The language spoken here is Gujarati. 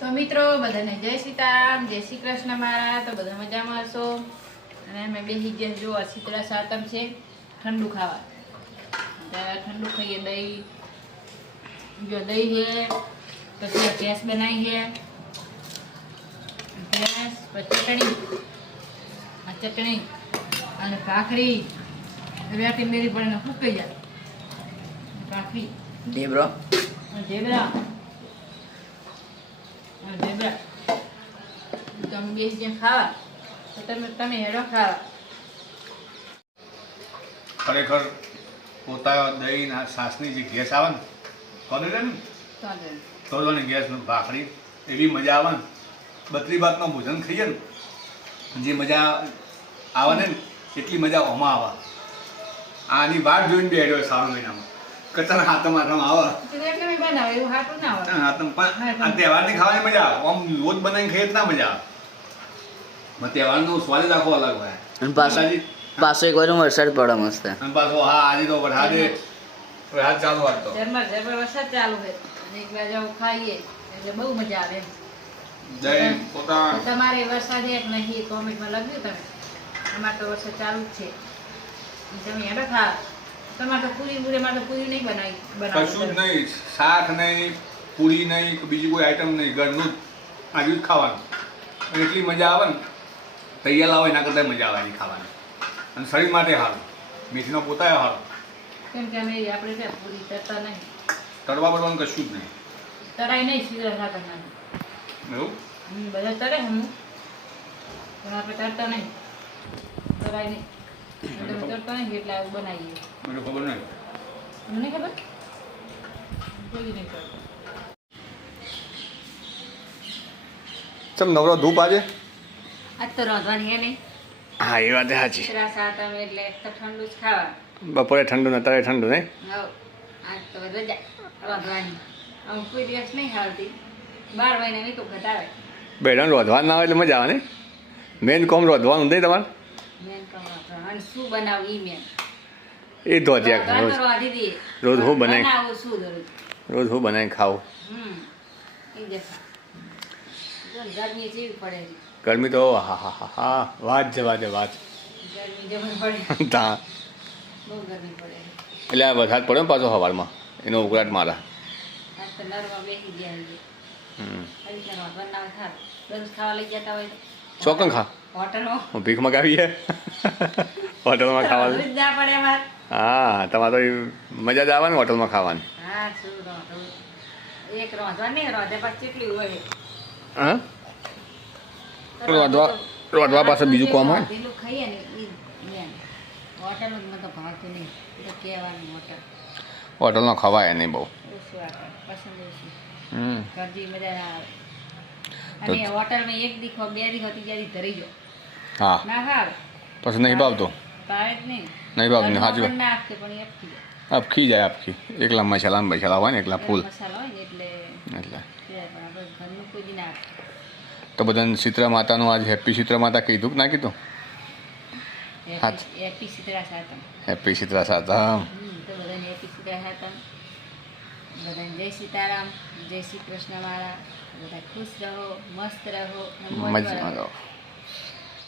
તો મિત્રો બધાને જય સીતારામ, જય શ્રી કૃષ્ણ મારા. તો બધા મજામાં હશો. અને અમે બેસી ગયા જો શીતળા સાતમ છે, ઠંડુ ખાવા. ઠંડુ ખાઈએ. દહીં જો દહીં છે, પછી ભેંસ બનાવી છે, ભેંસ પછી ચટણી અને ભાખરી વેટી મેરી પડે ફૂકાઈ જાય. ભાખરી ઢેબરો ઢેબરા ઢેબરા તમે બેસી જ્યાં ખાવા તો તમે હેડો ખાવા. ખરેખર પોતા દહીં છાસની જે ગેસ આવે ને કરે ને તો ને ગેસ ભાખરી એવી મજા આવે ને. 32 ભાતનું ભોજન ખાઈએ ને જે મજા આવે ને એટલી મજા ઓમાં આવે. આની વાત જોઈને બેઠ્યો શ્રાવણ મહિનામાં કચાના હાથમ હાથમ આવે. હાથમ પણ આ તહેવારની ખાવાની મજા આવે. આમ રોજ બનાવીને ખાઈએ ના મજા આવે. તહેવારનો સ્વાદ જ આખો અલગ હોય. અને પાછો એક વાર વરસાદ પડે મસ્ત. અને પાછો હા આજે તો વરસાદ ચાલુ હતો. વરસાદ ચાલુ છે અને એક બાજુ ખાઈએ એટલે બહુ મજા આવે. દહીં પોતા તમારે વરસાદ એક નહીં કોમેન્ટમાં લખ્યું તમે. અમારે તો વરસાદ ચાલુ જ છે. તમે હેડો ખા. તમારે તો પૂરી નહીં કશું જ નહીં. શાક નહીં, પૂરી નહીં, બીજી કોઈ આઈટમ નહીં. ઘરનું જ આજુ જ ખાવાનું. અને એટલી મજા આવે ને તૈયાર લાવો એના કરતાં મજા આવે એની ખાવાની. અને શરીર માટે સારું. મેથીનો પોતા સારું. કેમ કે અમે આપણે ત્યાં પૂરી તરતા નહીં. તળવા બળવાનું કશું જ નહીં. તરાય નહીં શીરા ખાતા ના એવું બધા તરે હું પણ આપણે તરતા નહીં. તરાય નહીં તરતા નહીં એટલે આવું બનાવીએ. મને ખબર નહીં. તમને ખબર કોઈ નહીં કરતો. ચમ નવરો ધૂપ આજે આજ તો રાંધવાની હે નહીં. હા એ વાત સાચી. શીરા સાતમ એટલે તો ઠંડુ જ ખાવા. બપોરે ઠંડુ ને અત્યારે ઠંડુ નહીં. હવ આજ તો રજા રાંધવાની. આમ કોઈ દિવસ નહીં ખાવતી. 12 મહિના નહીં તો ઘટાડે. બેડન રોધવાનું ના આવે એટલે મજા આવે ને. મેન કોમ રોધવાનું નહીં તમારે. મેન કમાતો અને શું બનાવું ઈ મેન એ ધોત્યા રોજ રાંધી દઈએ. રોજ હું બનાવી બનાવું શું દરરોજ. રોજ હું બનાવીને ખાવું. એ દેખા ગરમી જેવી પડે છે. ગરમી તો હા હા હા હા વાત છે વાત છે વાત. ગરમી જેવી પડે તા બહુ ગરમી પડે. એટલે આ વરસાદ પડ્યો ને પાછો સવારમાં એનો ઉકળાટ મારા. આજ તો નરમાં બેસી ગયા છે. હજી તો બનાવ થાત દરરોજ ખાવા લઈ જતા હોય ચોકન ખા હોટલમાં. હું ભીખ મગાવીએ હોટલમાં ખાવાનું. રોજ ના પડે અમારે. હા તમારે તો મજા જ આવે ને હોટલમાં ખાવાની. હા શું રાંધવું. એક રાંધવા નહીં રાંધે પાછી કેટલી હોય. હા રોધવા પાસે બીજું કામ હોય. પેલું ખાઈએ ને એ મેન. હોટલનું મને તો ભાવતું નહીં. એ તો કહેવાનું હોટલ હોટલનો ખવાય નહીં બહુ. ઓછું આપણે પસંદ ઓછું. હમ ઘરજી મજા ના આવે. અને હોટલમાં એક દીખો બે દીખો ત્રીજા દી ધરી ગયો હા ના ખાવે. પછી નહીં ભાવતું. ભાવે જ નહીં. નહીં ભાવતું ને સાચું. ના આપશે પણ એ આપી જાય. આપખી જાય આપખી. એકલા મસાલા હોય ને એકલા ફૂલ મસાલો હોય ને એટલે એટલે પણ આપણે ઘરનું કોઈ દી ના આપે. તો બધાને શીતળા માતાનું આજ હેપી શીતળા માતા કીધું કે ના કીધું. હા. એપી શીતળા સાતમ. હેપી શીતળા સાતમ. તો બધાને એપી શીતળા સાતમ. બધાને જય સીતારામ, જય શ્રી કૃષ્ણ મારા. બધા ખુશ રહો, મસ્ત રહો, અને મોજમાં મજા રહો. કરો.